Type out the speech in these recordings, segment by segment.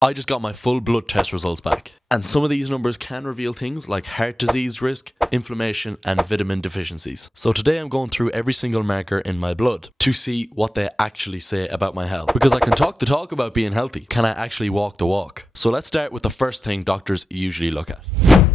I just got my full blood test results back, and some of these numbers can reveal things like heart disease risk, inflammation, and vitamin deficiencies. So today I'm going through every single marker in my blood to see what they actually say about my health. Because I can talk the talk about being healthy, can I actually walk the walk? So let's start with the first thing doctors usually look at.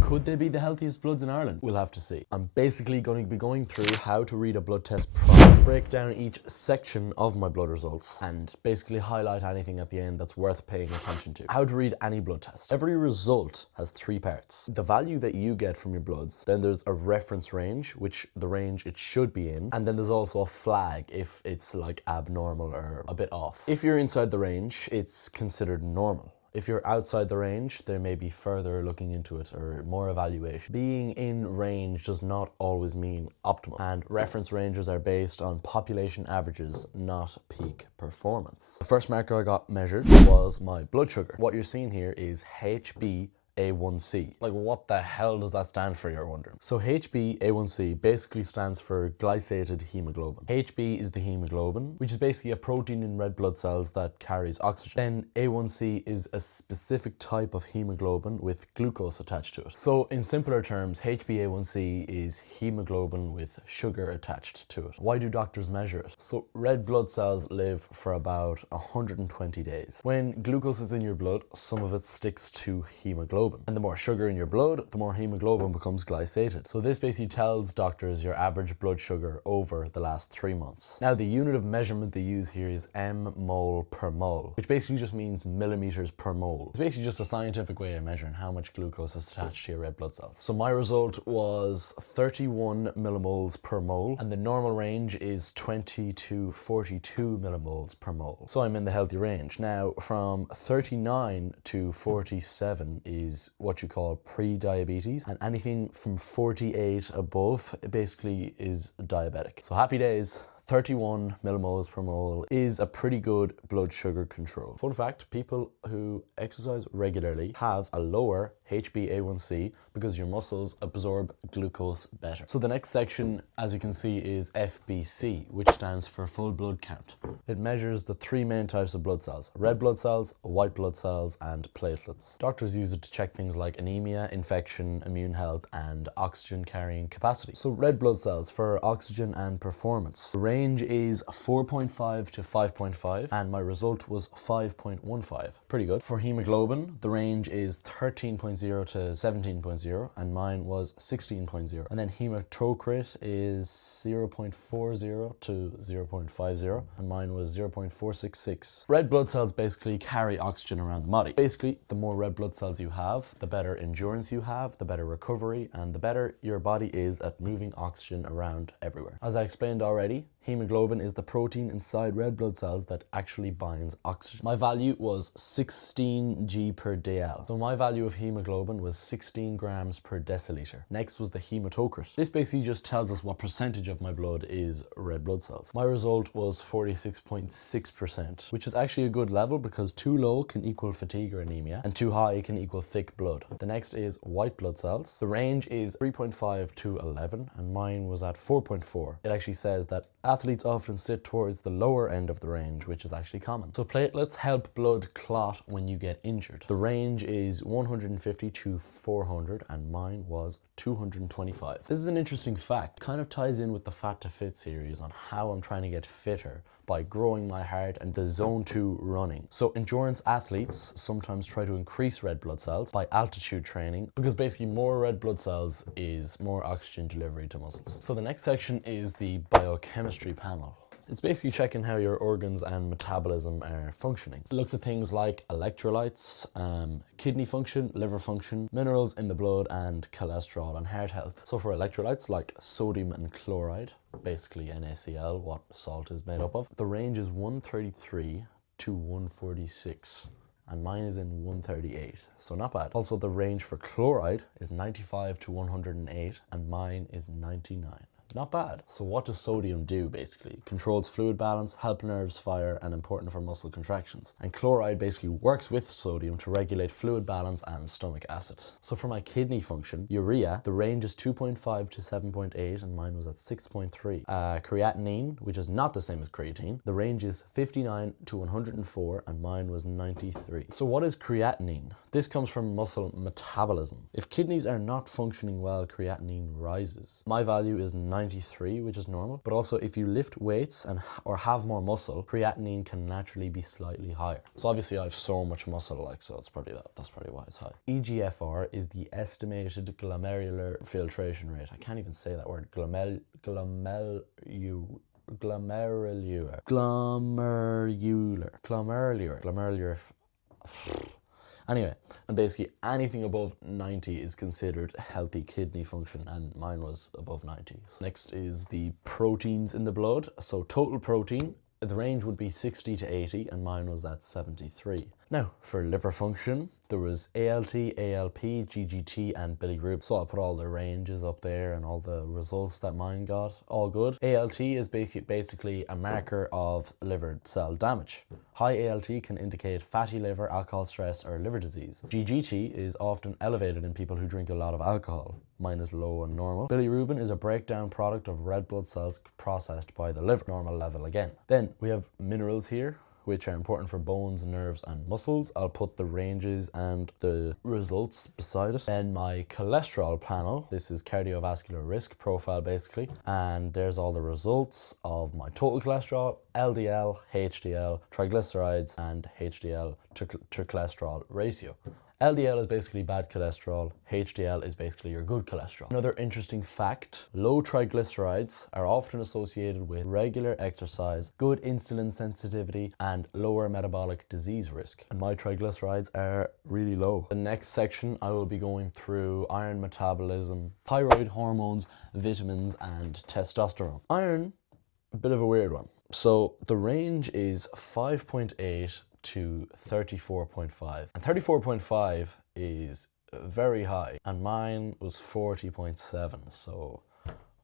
Could they be the healthiest bloods in Ireland? We'll have to see. I'm basically going to be going through how to read a blood test properly, break down each section of my blood results, and basically highlight anything at the end that's worth paying attention to. How to read any blood test. Every result has three parts. The value that you get from your bloods, then there's a reference range, which the range it should be in, and then there's also a flag if it's like abnormal or a bit off. If you're inside the range, it's considered normal. If you're outside the range, there may be further looking into it or more evaluation. Being in range does not always mean optimal, and reference ranges are based on population averages, not peak performance. The first marker I got measured was my blood sugar. What you're seeing here is HbA1c. Like, what the hell does that stand for, you're wondering? So HbA1c basically stands for glycated hemoglobin. Hb is the hemoglobin, which is basically a protein in red blood cells that carries oxygen. Then A1c is a specific type of hemoglobin with glucose attached to it. So in simpler terms, HbA1c is hemoglobin with sugar attached to it. Why do doctors measure it? So red blood cells live for about 120 days. When glucose is in your blood, some of it sticks to hemoglobin. And the more sugar in your blood, the more hemoglobin becomes glycated. So this basically tells doctors your average blood sugar over the last 3 months. Now the unit of measurement they use here is mmol per mole, which basically just means millimeters per mole. It's basically just a scientific way of measuring how much glucose is attached to your red blood cells. So my result was 31 millimoles per mole, and the normal range is 20 to 42 millimoles per mole. So I'm in the healthy range. Now from 39 to 47 is what you call pre-diabetes, and anything from 48 above basically is diabetic. So happy days. 31 millimoles per mole is a pretty good blood sugar control. Fun fact, people who exercise regularly have a lower HbA1c because your muscles absorb glucose better. So the next section, as you can see, is FBC, which stands for full blood count. It measures the three main types of blood cells: red blood cells, white blood cells, and platelets. Doctors use it to check things like anemia, infection, immune health, and oxygen carrying capacity. So red blood cells for oxygen and performance. The range is 4.5 to 5.5, and my result was 5.15. Pretty good. For hemoglobin, the range is 13.0 to 17.0, and mine was 16.0. And then hematocrit is 0.40 to 0.50, and mine was 0.466. Red blood cells basically carry oxygen around the body. Basically, the more red blood cells you have, the better endurance you have, the better recovery, and the better your body is at moving oxygen around everywhere. As I explained already, hemoglobin is the protein inside red blood cells that actually binds oxygen. My value was 16 G per dl. So my value of hemoglobin was 16 grams per deciliter. Next was the hematocrit. This basically just tells us what percentage of my blood is red blood cells. My result was 46.6%, which is actually a good level because too low can equal fatigue or anemia, and too high can equal thick blood. The next is white blood cells. The range is 3.5 to 11, and mine was at 4.4. It actually says that athletes often sit towards the lower end of the range, which is actually common. So platelets help blood clot when you get injured. The range is 150 to 400, and mine was 225. This is an interesting fact. Kind of ties in with the Fat to Fit series on how I'm trying to get fitter by growing my heart and the zone 2 running. So endurance athletes sometimes try to increase red blood cells by altitude training, because basically more red blood cells is more oxygen delivery to muscles. So the next section is the biochemistry panel. It's basically checking how your organs and metabolism are functioning. It looks at things like electrolytes, kidney function, liver function, minerals in the blood, and cholesterol and heart health. So for electrolytes like sodium and chloride, basically NaCl, what salt is made up of, the range is 133 to 146. And mine is in 138, so not bad. Also, the range for chloride is 95 to 108, and mine is 99. Not bad. So what does sodium do basically? It controls fluid balance, help nerves fire, and important for muscle contractions. And chloride basically works with sodium to regulate fluid balance and stomach acid. So for my kidney function, urea, the range is 2.5 to 7.8 and mine was at 6.3. Creatinine, which is not the same as creatine, the range is 59 to 104 and mine was 93. So what is creatinine? This comes from muscle metabolism. If kidneys are not functioning well, creatinine rises. My value is 93, which is normal, but also if you lift weights or have more muscle, creatinine can naturally be slightly higher. So obviously I have so much muscle, so it's probably that's probably why it's high. EGFR is the estimated glomerular filtration rate. I can't even say that word. Glomerular. Anyway, and basically anything above 90 is considered healthy kidney function, and mine was above 90. Next is the proteins in the blood. So total protein, the range would be 60 to 80 and mine was at 73. Now, for liver function, there was ALT, ALP, GGT and bilirubin. So I'll put all the ranges up there and all the results that mine got, all good. ALT is basically a marker of liver cell damage. High ALT can indicate fatty liver, alcohol stress or liver disease. GGT is often elevated in people who drink a lot of alcohol. Mine is low and normal. Bilirubin is a breakdown product of red blood cells processed by the liver, normal level again. Then we have minerals here, which are important for bones, nerves and muscles. I'll put the ranges and the results beside it. Then my cholesterol panel, this is cardiovascular risk profile basically, and there's all the results of my total cholesterol, LDL, HDL, triglycerides and HDL to cholesterol ratio. LDL is basically bad cholesterol, HDL is basically your good cholesterol. Another interesting fact, low triglycerides are often associated with regular exercise, good insulin sensitivity, and lower metabolic disease risk. And my triglycerides are really low. The next section, I will be going through iron metabolism, thyroid hormones, vitamins, and testosterone. Iron, a bit of a weird one. So the range is 5.8 to 34.5 and 34.5 is very high and mine was 40.7, so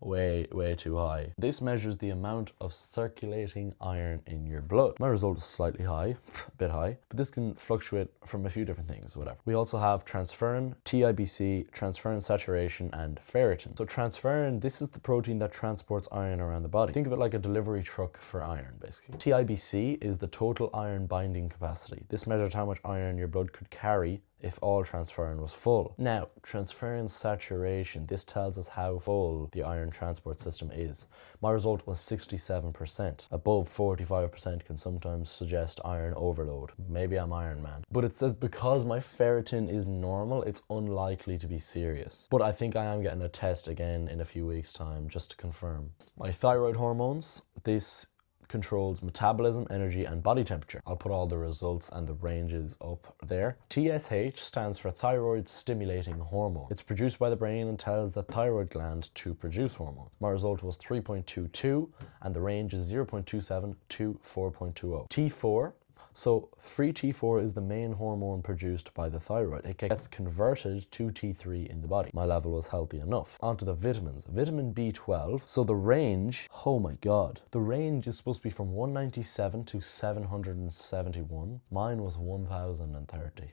way too high. This measures the amount of circulating iron in your blood. My result is slightly high, a bit high, but this can fluctuate from a few different things, whatever. We also have transferrin, TIBC, transferrin saturation, and ferritin. So transferrin, this is the protein that transports iron around the body. Think of it like a delivery truck for iron, basically. TIBC is the total iron binding capacity. This measures how much iron your blood could carry if all transferrin was full. Now, transferrin saturation, this tells us how full the iron transport system is. My result was 67%. Above 45% can sometimes suggest iron overload. Maybe I'm Iron Man. But it says because my ferritin is normal, it's unlikely to be serious. But I think I am getting a test again in a few weeks' time just to confirm. My thyroid hormones, this controls metabolism, energy and body temperature. I'll put all the results and the ranges up there. TSH stands for thyroid stimulating hormone. It's produced by the brain and tells the thyroid gland to produce hormone. My result was 3.22 and the range is 0.27 to 4.20. T4, so free T4 is the main hormone produced by the thyroid. It gets converted to T3 in the body. My level was healthy enough. Onto the vitamins. Vitamin B12. So the range, oh my god, the range is supposed to be from 197 to 771. Mine was 1030.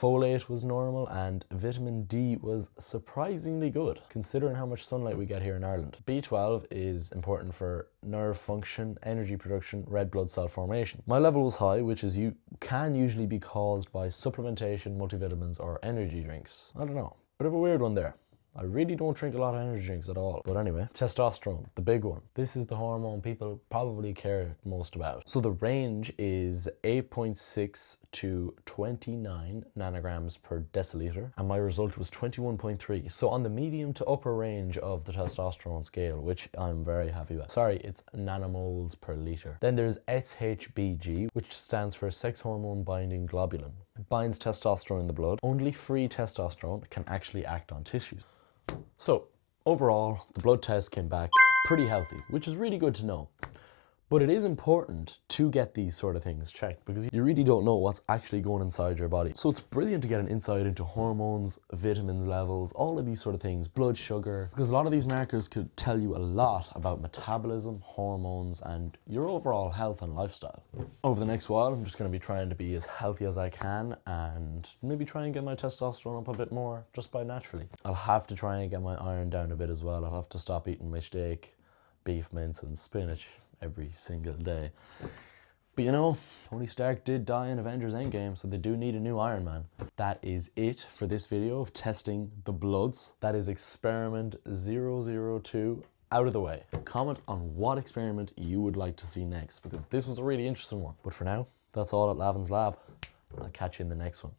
Folate was normal and vitamin D was surprisingly good considering how much sunlight we get here in Ireland. B12 is important for nerve function, energy production, red blood cell formation. My level was high, which is can usually be caused by supplementation, multivitamins or energy drinks. I don't know, bit of a weird one there. I really don't drink a lot of energy drinks at all. But anyway, testosterone, the big one. This is the hormone people probably care most about. So the range is 8.6 to 29 nanograms per deciliter. And my result was 21.3. So on the medium to upper range of the testosterone scale, which I'm very happy with. Sorry, it's nanomoles per liter. Then there's SHBG, which stands for sex hormone binding globulin. It binds testosterone in the blood. Only free testosterone can actually act on tissues. So overall, the blood test came back pretty healthy, which is really good to know. But it is important to get these sort of things checked because you really don't know what's actually going inside your body. So it's brilliant to get an insight into hormones, vitamins levels, all of these sort of things, blood sugar, because a lot of these markers could tell you a lot about metabolism, hormones, and your overall health and lifestyle. Over the next while, I'm just going to be trying to be as healthy as I can and maybe try and get my testosterone up a bit more just by naturally. I'll have to try and get my iron down a bit as well. I'll have to stop eating my steak, beef mince and spinach every single day. But you know, Tony Stark did die in Avengers Endgame, so they do need a new Iron Man. That is it for this video of testing the bloods. That is experiment 002 out of the way. Comment on what experiment you would like to see next, because this was a really interesting one. But for now, that's all at Lavin's Lab. I'll catch you in the next one.